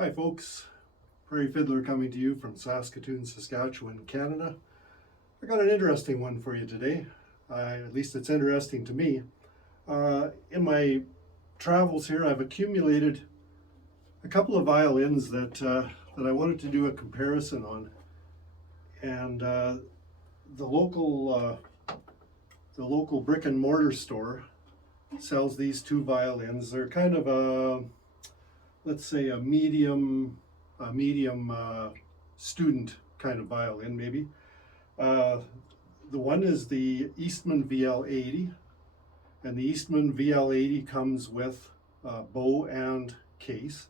Hi folks, Prairie Fiddler coming to you from Saskatoon, Saskatchewan, Canada. I got an interesting one for you today. At least it's interesting to me. In my travels here, I've accumulated a couple of violins that I wanted to do a comparison on. And the local brick and mortar store sells these two violins. They're kind of a, let's say, a medium student kind of violin, maybe. The one is the Eastman VL80, and the Eastman VL80 comes with bow and case.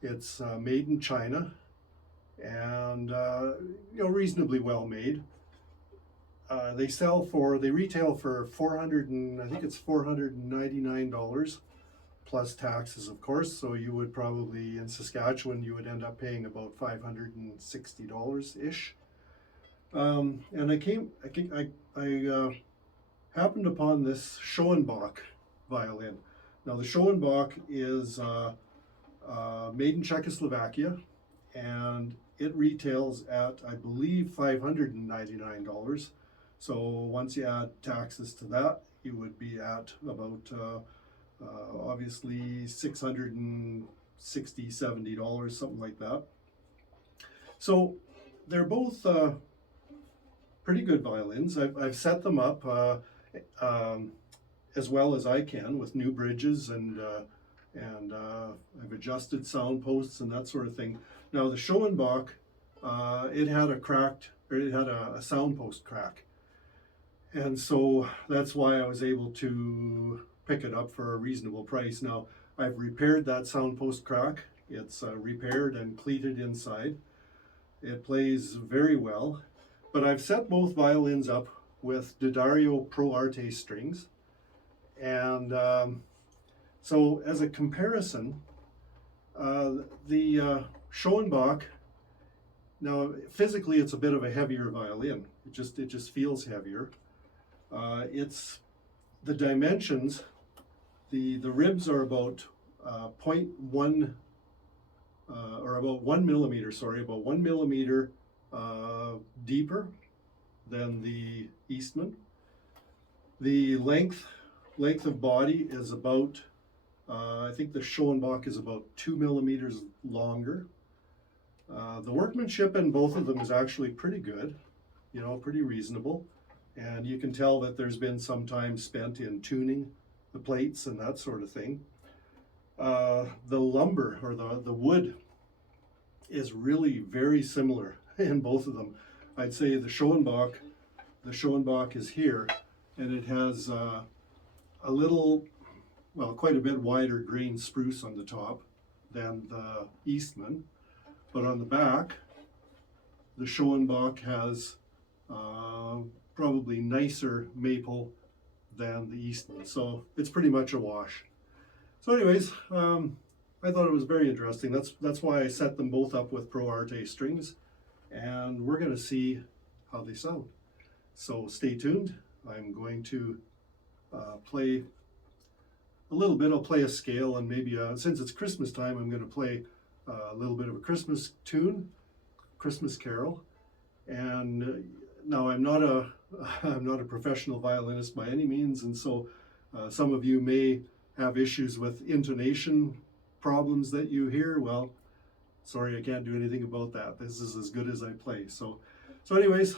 It's made in China, and reasonably well made. They retail for $499 plus taxes, of course. So you would probably, in Saskatchewan, you would end up paying about $560 ish. And I happened upon this Schoenbach violin. Now the Schoenbach is made in Czechoslovakia, and it retails at, I believe, $599. So once you add taxes to that, you would be at about obviously $660, $70, something like that. So they're both pretty good violins. I've set them up as well as I can with new bridges, and I've adjusted sound posts and that sort of thing. Now the Schoenbach, it had a sound post crack, and so that's why I was able to pick it up for a reasonable price. Now I've repaired that sound post crack. It's repaired and cleated inside. It plays very well, but I've set both violins up with D'Addario Pro Arte strings, and so as a comparison, the Schoenbach, now physically it's a bit of a heavier violin. It just feels heavier. It's the dimensions. The ribs are about 0.1 or about 1 millimeter. About 1 millimeter deeper than the Eastman. The length of body is about, I think the Schoenbach is about 2 millimeters longer. The workmanship in both of them is actually pretty good, pretty reasonable. And you can tell that there's been some time spent in tuning the plates and that sort of thing. The lumber, or the wood, is really very similar in both of them. I'd say the Schoenbach is here, and it has quite a bit wider grain spruce on the top than the Eastman. But on the back, the Schoenbach has probably nicer maple than the Eastman. So it's pretty much a wash. So anyways, I thought it was very interesting. That's why I set them both up with Pro Arte strings, and we're going to see how they sound. So stay tuned. I'm going to play a little bit. I'll play a scale, and maybe since it's Christmas time, I'm going to play a little bit of a Christmas tune, Christmas carol. And now I'm not a professional violinist by any means, and so some of you may have issues with intonation problems that you hear. Well, sorry, I can't do anything about that. This is as good as I play. So anyways,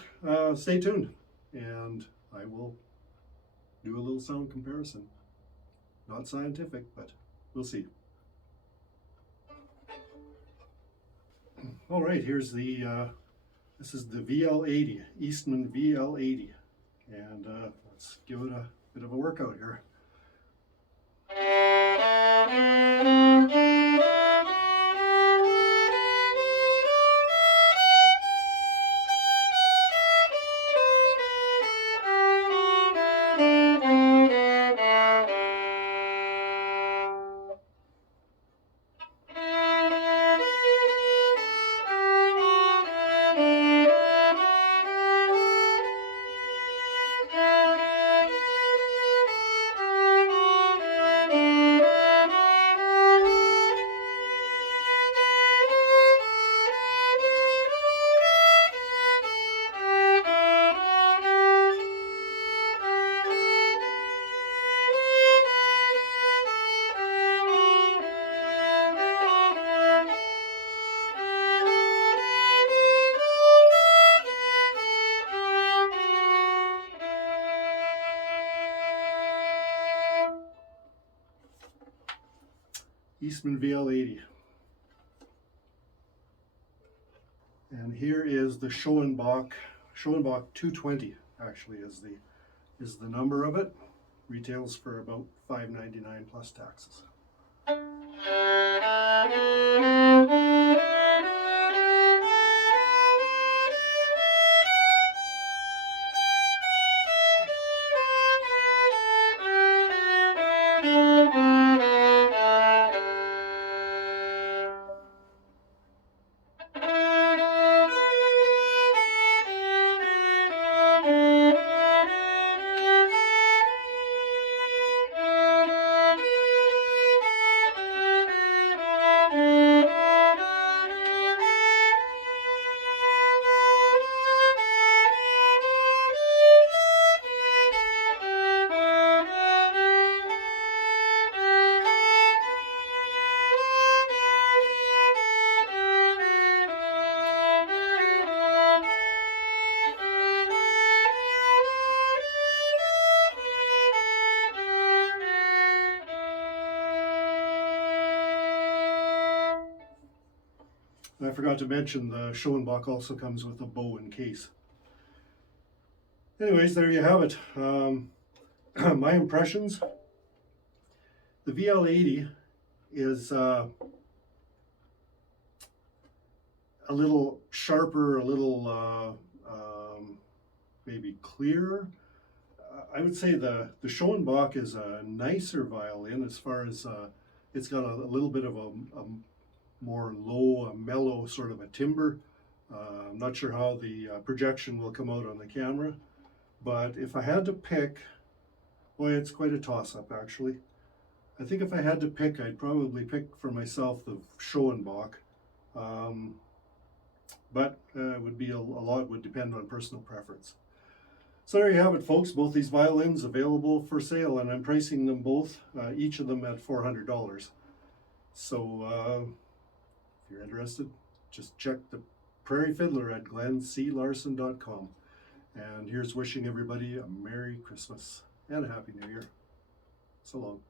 stay tuned, and I will do a little sound comparison. Not scientific, but we'll see. All right, here's this is the VL80, Eastman VL80, and let's give it a bit of a workout here. Eastman VL80. And here is the Schoenbach 220 actually is the number of it. Retails for about $5.99 plus taxes. I forgot to mention the Schoenbach also comes with a bow and case. Anyways, there you have it. My impressions. The VL80 is a little sharper, a little maybe clearer. I would say the Schoenbach is a nicer violin as far as it's got a little bit of a more low, mellow sort of a timbre. I'm not sure how the projection will come out on the camera, but if I had to pick, boy, it's quite a toss-up actually. I think if I had to pick, I'd probably pick for myself the Schoenbach, but it would be a lot would depend on personal preference. So there you have it, folks. Both these violins available for sale, and I'm pricing them both, each of them at $400. So if you're interested, just check the Prairie Fiddler at glennclarson.com. And here's wishing everybody a Merry Christmas and a Happy New Year. So long.